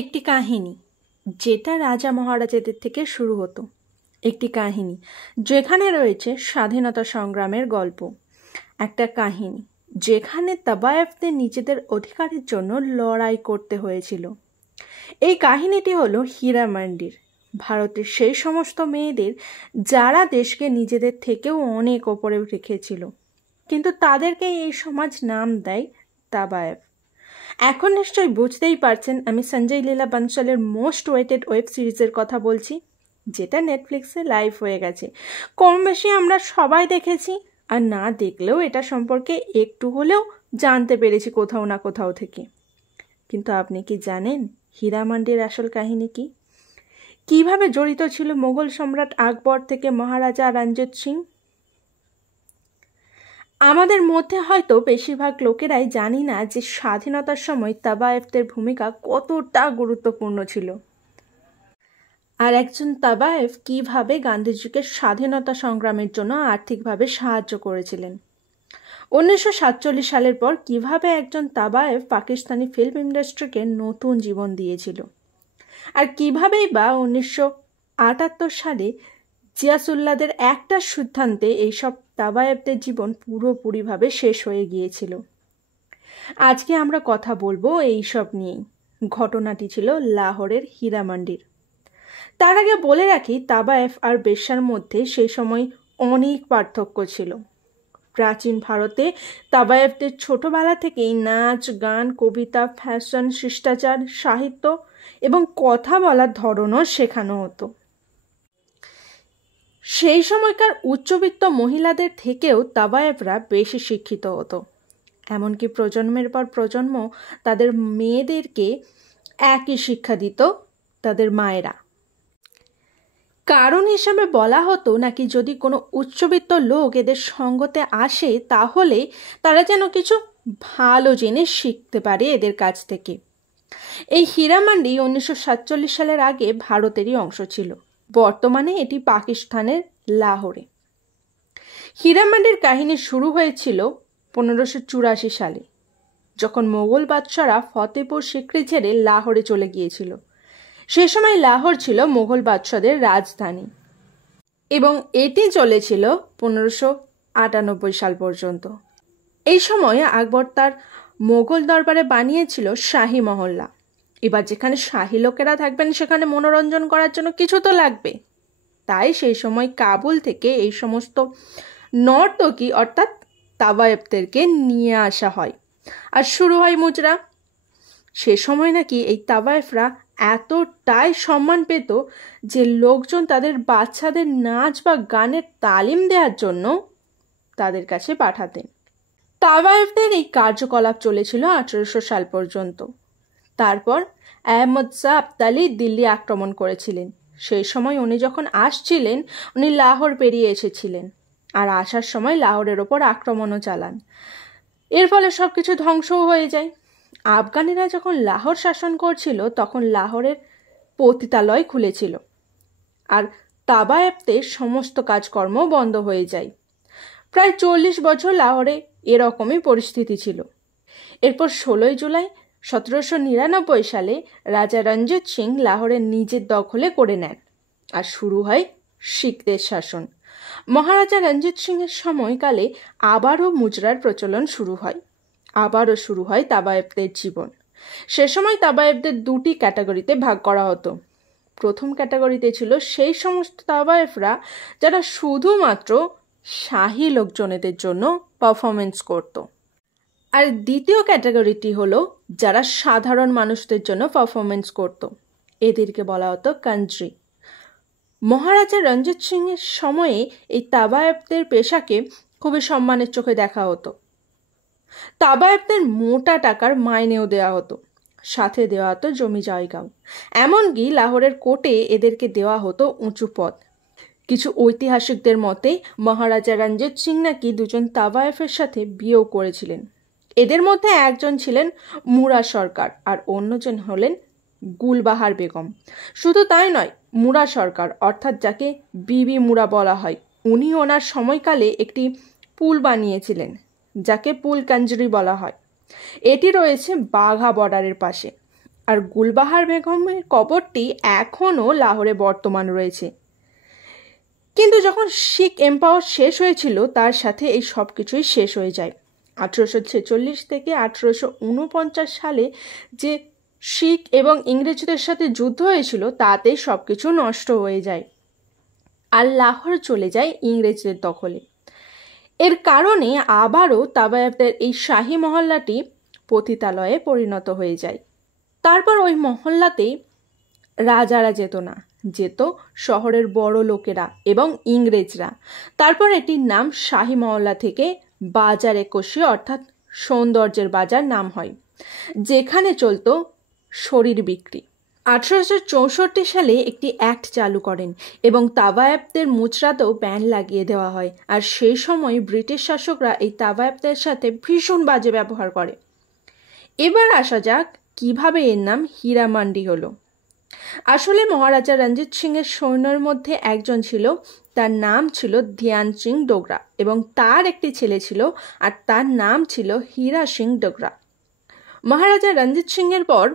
একটি কাহিনী যেটা রাজা মহারাজাদের থেকে শুরু হতো। একটি কাহিনী যেখানে রয়েছে স্বাধীনতা সংগ্রামের গল্প। একটা কাহিনী যেখানে তাবায়েফদের নিজেদের অধিকারের জন্য লড়াই করতে হয়েছিল। এই কাহিনীটি হলো হীরামান্ডির, ভারতের সেই সমস্ত মেয়েদের যারা দেশকে নিজেদের থেকেও অনেক ওপরে রেখেছিল, কিন্তু তাদেরকে এই সমাজ নাম দেয় তাবায়েফ। এখন নিশ্চয়ই বুঝতেই পারছেন আমি Sanjay Leela বানশালের most weighted web সিরিজের কথা বলছি, যেটা নেটফ্লিক্সে লাইভ হয়ে গেছে। কম বেশি আমরা সবাই দেখেছি, আর না দেখলেও এটা সম্পর্কে একটু হলেও জানতে পেরেছি কোথাও না কোথাও থেকে। কিন্তু আপনি কি জানেন হীরামান্ডির আসল কাহিনী কি? কিভাবে জড়িত ছিল মোগল সম্রাট আকবর থেকে মহারাজা রঞ্জিত সিং? আমাদের মধ্যে হয়তো বেশিরভাগ লোকেরাই জানি না যে স্বাধীনতার সময় তাবায়েফদের ভূমিকা কতটা গুরুত্বপূর্ণ ছিল, আর একজন তাবায়েফ কিভাবে গান্ধীজিকে স্বাধীনতা সংগ্রামের জন্য আর্থিকভাবে সাহায্য করেছিলেন। 1947 সালের পর কিভাবে একজন তাবায়েফ পাকিস্তানি ফিল্ম ইন্ডাস্ট্রিকে নতুন জীবন দিয়েছিল, আর কিভাবেই বা 1978 সালে জিয়াসুল্লাহদের একটা সিদ্ধান্তে এইসব তাবায়েফদের জীবন পুরোপুরিভাবে শেষ হয়ে গিয়েছিল। আজকে আমরা কথা বলবো এইসব নিয়েই। ঘটনাটি ছিল লাহোরের হীরামান্ডির। তার আগে বলে রাখি, তাবায়েফ আর বেশ্যার মধ্যে সেই সময় অনেক পার্থক্য ছিল। প্রাচীন ভারতে তাবায়েফদের ছোটবেলা থেকেই নাচ, গান, কবিতা, ফ্যাশন, শিষ্টাচার, সাহিত্য এবং কথা বলার ধরনও শেখানো হতো। সেই সময়কার উচ্চবিত্ত মহিলাদের থেকেও তাবায়েফরা বেশি শিক্ষিত হতো। এমনকি প্রজন্মের পর প্রজন্ম তাদের মেয়েদেরকে একই শিক্ষা দিত তাদের মায়েরা। কারণ হিসাবে বলা হতো নাকি যদি কোনো উচ্চবিত্ত লোক এদের সঙ্গতে আসে তাহলে তারা যেন কিছু ভালো জিনিস শিখতে পারে এদের কাছ থেকে। এই হীরামান্ডি 1947 সালের আগে ভারতেরই অংশ ছিল। বর্তমানে এটি পাকিস্তানের লাহোরে। হীরামান্ডির কাহিনী শুরু হয়েছিল 1584 সালে, যখন মোগল বাদশারা ফতেপুর সিক্রি ছেড়ে লাহোরে চলে গিয়েছিল। সে সময় লাহোর ছিল মোগল বাদশাদের রাজধানী এবং এটি চলেছিল 1598 সাল পর্যন্ত। এই সময় আকবর তার মোগল দরবারে বানিয়েছিল শাহী মহল্লা। এবার যেখানে শাহী লোকেরা থাকবেন সেখানে মনোরঞ্জন করার জন্য কিছু তো লাগবে। তাই সেই সময় কাবুল থেকে এই সমস্ত নর্তকী অর্থাৎ তাবায়েফদেরকে নিয়ে আসা হয়, আর শুরু হয় মুজরা। সে সময় নাকি এই তাবায়েফরা এতটাই সম্মান পেত যে লোকজন তাদের বাচ্চাদের নাচ বা গানের তালিম দেওয়ার জন্য তাদের কাছে পাঠাতেন। তাবায়েফদের এই কার্যকলাপ চলেছিল 1800 সাল পর্যন্ত। তারপর আহমদ শাহ আবদালি দিল্লি আক্রমণ করেছিলেন। সেই সময় উনি যখন আসছিলেন উনি লাহোর পেরিয়ে এসেছিলেন, আর আসার সময় লাহোরের ওপর আক্রমণও চালান। এর ফলে সব কিছু ধ্বংসও হয়ে যায়। আফগানিরা যখন লাহোর শাসন করছিল তখন লাহোরের পতিতালয় খুলেছিল, আর তাবায়েফদের সমস্ত কাজকর্ম বন্ধ হয়ে যায়। প্রায় 40 বছর লাহোরে এরকমই পরিস্থিতি ছিল। এরপর 16 জুলাই 1799 সালে রাজা রঞ্জিত সিং লাহোরের নিজের দখলে করে নেন, আর শুরু হয় শিখদের শাসন। মহারাজা রঞ্জিত সিংয়ের সময়কালে আবারও মুজরার প্রচলন শুরু হয়। আবারও শুরু হয় তাবায়েফদের জীবন। সে সময় তাবায়েফদের দুটি ক্যাটাগরিতে ভাগ করা হতো। প্রথম ক্যাটাগরিতে ছিল সেই সমস্ত তাবায়েফরা যারা শুধুমাত্র শাহী লোকজনেদের জন্য পারফরমেন্স করত, আর দ্বিতীয় ক্যাটাগরিটি হলো যারা সাধারণ মানুষদের জন্য পারফরমেন্স করত। এদেরকে বলা হতো কান্ট্রি। মহারাজা রঞ্জিত সিংয়ের সময়ে এই তাবায়েফদের পেশাকে খুবই সম্মানের চোখে দেখা হতো। তাবায়েফদের মোটা টাকার মাইনেও দেওয়া হতো, সাথে দেওয়া হতো জমি জায়গাও। এমনকি লাহোরের কোর্টে এদেরকে দেওয়া হতো উঁচু পদ। কিছু ঐতিহাসিকদের মতে মহারাজা রঞ্জিত সিং নাকি দুজন তাবায়েফের সাথে বিয়েও করেছিলেন। এদের মধ্যে একজন ছিলেন মুরা সরকার আর অন্যজন হলেন গুলবাহার বেগম। শুধু তাই নয়, মুরা সরকার অর্থাৎ যাকে বিবি মুরা বলা হয়, উনি ওনার সময়কালে একটি পুল বানিয়েছিলেন যাকে পুল কাঞ্জরি বলা হয়। এটি রয়েছে বাঘা বর্ডারের পাশে। আর গুলবাহার বেগমের কবরটি এখনও লাহোরে বর্তমান রয়েছে। কিন্তু যখন শিখ এম্পাওয়ার শেষ হয়েছিল তার সাথে এই সব কিছুই শেষ হয়ে যায়। 1846 থেকে 1849 সালে যে শিখ এবং ইংরেজদের সাথে যুদ্ধ হয়েছিল তাতে সব কিছু নষ্ট হয়ে যায় আর লাহোর চলে যায় ইংরেজদের দখলে। এর কারণে আবারও তাবায়াবদের এই শাহী মহল্লাটি পতিতালয়ে পরিণত হয়ে যায়। তারপর ওই মহল্লাতেই রাজারা যেত না, যেত শহরের বড় লোকেরা এবং ইংরেজরা। তারপর এটির নাম শাহী মহল্লা থেকে বাজার 21 অর্থাৎ সৌন্দর্যের বাজার নাম হয়, যেখানে চলত শরীর বিক্রি। 1864 সালে একটি অ্যাক্ট চালু করেন এবং তাবায়াবদের মুচরাতেও ব্যান লাগিয়ে দেওয়া হয়। আর সেই সময় ব্রিটিশ শাসকরা এই তাবায়াবদের সাথে ভীষণ বাজে ব্যবহার করে। এবার আসা যাক কিভাবে এর নাম হীরা মান্ডি হলো। আসলে মহারাজা রঞ্জিত সিংয়ের সৈন্যের মধ্যে একজন ছিল, তার নাম ছিল ধ্যান সিং ডোগরা এবং তার একটি ছেলে ছিল আর তার নাম ছিল হীরা সিং ডোগরা। মহারাজা রঞ্জিত সিংয়ের পর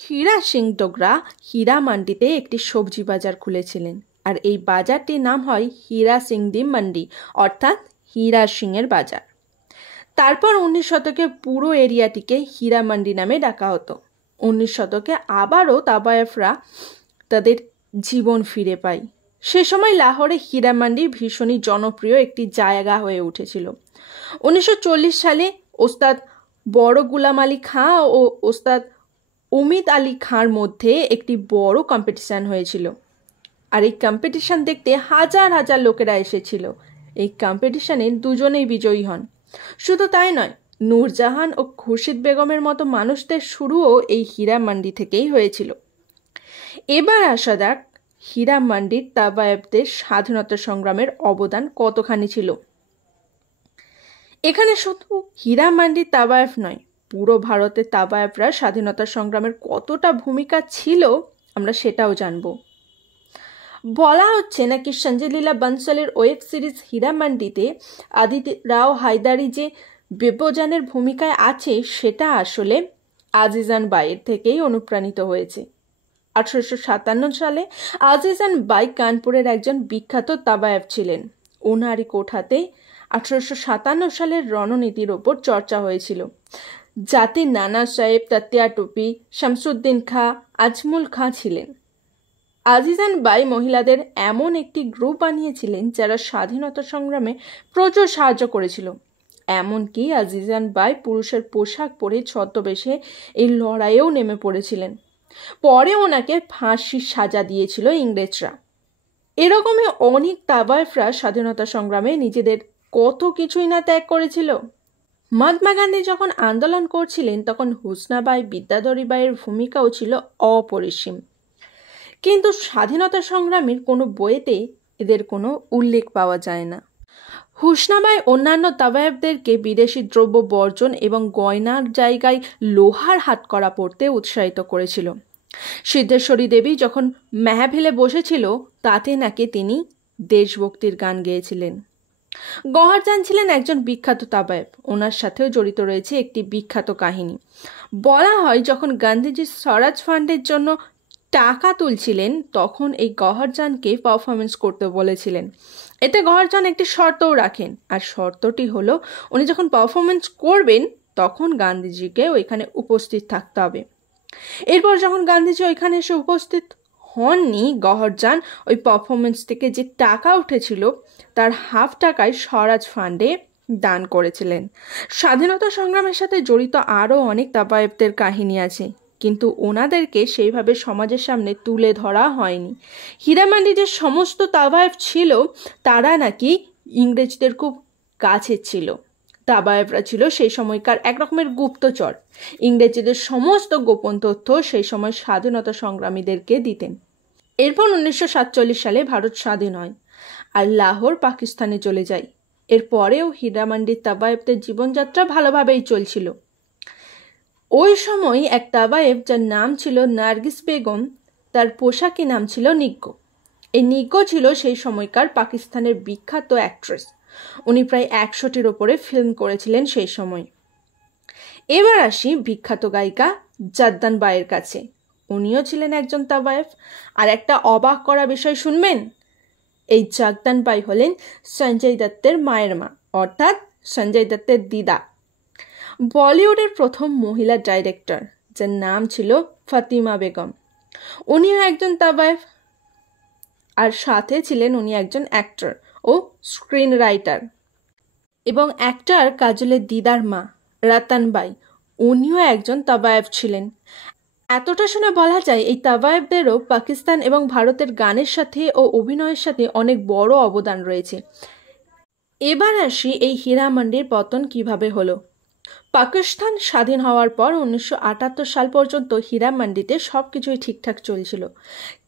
হীরা সিং ডোগরা হীরা মান্ডিতে একটি সবজি বাজার খুলেছিলেন আর এই বাজারটির নাম হয় হীরা সিংদি মান্ডি অর্থাৎ হীরা সিংয়ের বাজার। তারপর 19 শতকে পুরো এরিয়াটিকে হীরা মান্ডি নামে ডাকা হতো। 19 শতকে আবারও তাবায়াফরা তাদের জীবন ফিরে পায়। সে সময় লাহোরে হীরা মান্ডি ভীষণই জনপ্রিয় একটি জায়গা হয়ে উঠেছিল। 1940 সালে ওস্তাদ বড় গুলাম আলী খাঁ ও ওস্তাদ উমিদ আলী খাঁর মধ্যে একটি বড় কম্পিটিশন হয়েছিল আর এই কম্পিটিশন দেখতে হাজার হাজার লোকেরা এসেছিল। এই কম্পিটিশনে দুজনেই বিজয়ী হন। শুধু তাই নয়, নূরজাহান ও খুরশিদ বেগমের মতো মানুষদের শুরুও এই হীরা মান্ডি থেকেই হয়েছিল। এবার আসা যাক হীরা মান্ডির তাবায়াবদের স্বাধীনতা সংগ্রামের অবদান কতখানি ছিল। এখানে শুধু হীরা মান্ডির তাবায়াব নয়, পুরো ভারতের তাবায়াবরা স্বাধীনতা সংগ্রামের কতটা ভূমিকা ছিল আমরা সেটাও জানব। বলা হচ্ছে নাকি সঞ্জয় লীলা বনসলের ওয়েব সিরিজ হীরা মান্ডিতে আদিতি রাও হায়দারি যে বিপজানের ভূমিকায় আছে সেটা আসলে আজিজান বাইয়ের থেকেই অনুপ্রাণিত হয়েছে। 1857 সালে আজিজান বাই কানপুরের একজন বিখ্যাত তাবায়াব ছিলেন। ওনারই কোঠাতে 1857 সালের রণনীতির ওপর চর্চা হয়েছিল, যাতে নানা সাহেব, তাতিয়া টুপি, শামসুদ্দিন খাঁ, আজমুল খাঁ ছিলেন। আজিজান বাই মহিলাদের এমন একটি গ্রুপ বানিয়েছিলেন যারা স্বাধীনতা সংগ্রামে প্রচুর সাহায্য করেছিল। এমনকি আজিজান বাই পুরুষের পোশাক পরে ছদ্মবেশে এই লড়াইয়েও নেমে পড়েছিলেন। পরে ওনাকে ফাঁসির সাজা দিয়েছিল ইংরেজরা। এরকমই অনেক তাবায়াবরা স্বাধীনতা সংগ্রামে নিজেদের কত কিছুই না ত্যাগ করেছিল। মহাত্মা গান্ধী যখন আন্দোলন করছিলেন তখন হুসনাবাই, বিদ্যাধরী বাইয়ের ভূমিকাও ছিল অপরিসীম, কিন্তু স্বাধীনতা সংগ্রামের কোনো বইতে এদের কোনো উল্লেখ পাওয়া যায় না। হুসনাবাই অন্যান্য তাবায়াবদেরকে বিদেশি দ্রব্য বর্জন এবং গয়নার জায়গায় লোহার হাতকড়া পরতে উৎসাহিত করেছিল। সিদ্ধেশ্বরী দেবী যখন মেহফিলে বসেছিল তাতে নাকি তিনি দেশভক্তির গান গেয়েছিলেন। গওহরজান ছিলেন একজন বিখ্যাত তাবায়াব। ওনার সাথেও জড়িত রয়েছে একটি বিখ্যাত কাহিনী। বলা হয় যখন গান্ধীজি স্বরাজ ফান্ডের জন্য টাকা তুলছিলেন তখন এই গওহরজানকে পারফরমেন্স করতে বলেছিলেন। এতে গওহরজান একটি শর্তও রাখেন, আর শর্তটি হলো উনি যখন পারফরমেন্স করবেন তখন গান্ধীজিকে ওইখানে উপস্থিত থাকতে হবে। এরপর যখন গান্ধীজি ওইখানে এসে উপস্থিত হননি, গওহরজান ওই পারফরমেন্স থেকে যে টাকা উঠেছিল তার হাফ টাকায় স্বরাজ ফান্ডে দান করেছিলেন। স্বাধীনতা সংগ্রামের সাথে জড়িত আরও অনেক তাবায়াবদের কাহিনী আছে, কিন্তু ওনাদেরকে সেইভাবে সমাজের সামনে তুলে ধরা হয়নি। হীরা মান্ডি যে সমস্ত তাবায়াব ছিল তারা নাকি ইংরেজদের খুব কাছের ছিল। তাবায়াবরা ছিল সেই সময়কার এক রকমের গুপ্তচর। ইংরেজদের সমস্ত গোপন তথ্য সেই সময় স্বাধীনতা সংগ্রামীদেরকে দিতেন। এরপর 1947 সালে ভারত স্বাধীন হয় আর লাহোর পাকিস্তানে চলে যায়। এরপরেও হীরা মান্ডির তাবায়াবদের জীবনযাত্রা ভালোভাবেই চলছিল। ওই সময় এক তাবায়েব যার নাম ছিল নার্গিস বেগম, তার পোশাকি নাম ছিল নিগ্গো। এই নিগ্গো ছিল সেই সময়কার পাকিস্তানের বিখ্যাত অ্যাক্ট্রেস। উনি প্রায় 100টির ওপরে ফিল্ম করেছিলেন সেই সময়। এবার আসি বিখ্যাত গায়িকা জাদ্দান বাইয়ের কাছে। উনিও ছিলেন একজন তাওয়ায়েফ। আর একটা অবাক করা বিষয় শুনবেন, এই জাগদান বাই হলেন সঞ্জয় দত্তের মায়ের মা, অর্থাৎ সঞ্জয় দত্তের দিদা। বলিউডের প্রথম মহিলা ডাইরেক্টর, যার নাম ছিল ফাতিমা বেগম, উনিও একজন তাওয়ায়েফ। আর সাথে ছিলেন উনি একজন অ্যাক্টর ও স্ক্রিন রাইটার। এবং অ্যাক্টর কাজলের দিদার মা রতনবাই, উনিও একজন তাওয়ায়েফ ছিলেন। এতটা শুনে বলা যায় এই তাওয়ায়েফদেরও পাকিস্তান এবং ভারতের গানের সাথে ও অভিনয়ের সাথে অনেক বড় অবদান রয়েছে। এবার আসি এই হীরা মান্ডির পতন কিভাবে হলো। পাকিস্তান স্বাধীন হওয়ার পর 1978 সাল পর্যন্ত হীরা মান্ডিতে সব কিছুই ঠিকঠাক চলছিল,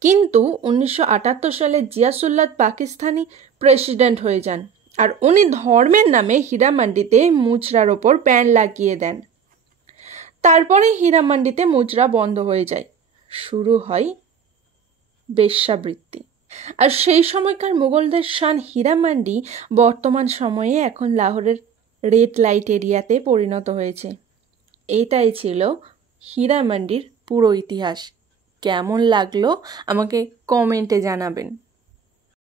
কিন্তু 1978 সালে জিয়াসুল্লাহ পাকিস্তানি প্রেসিডেন্ট হয়ে যান, আর উনি ধর্মের নামে হীরা মান্ডিতে মুচরার ওপর ব্যান লাগিয়ে দেন। তারপরে হীরা মান্ডিতে মুচরা বন্ধ হয়ে যায়, শুরু হয় বেশ্যাবৃত্তি। আর সেই সময়কার মুঘলদের শান হীরা মান্ডি বর্তমান সময়ে এখন লাহোরের রেড লাইট এরিয়াতে পরিণত হয়েছে। এটাই ছিল হীরা মান্ডির পুরো ইতিহাস। কেমন লাগলো আমাকে কমেন্টে জানাবেন।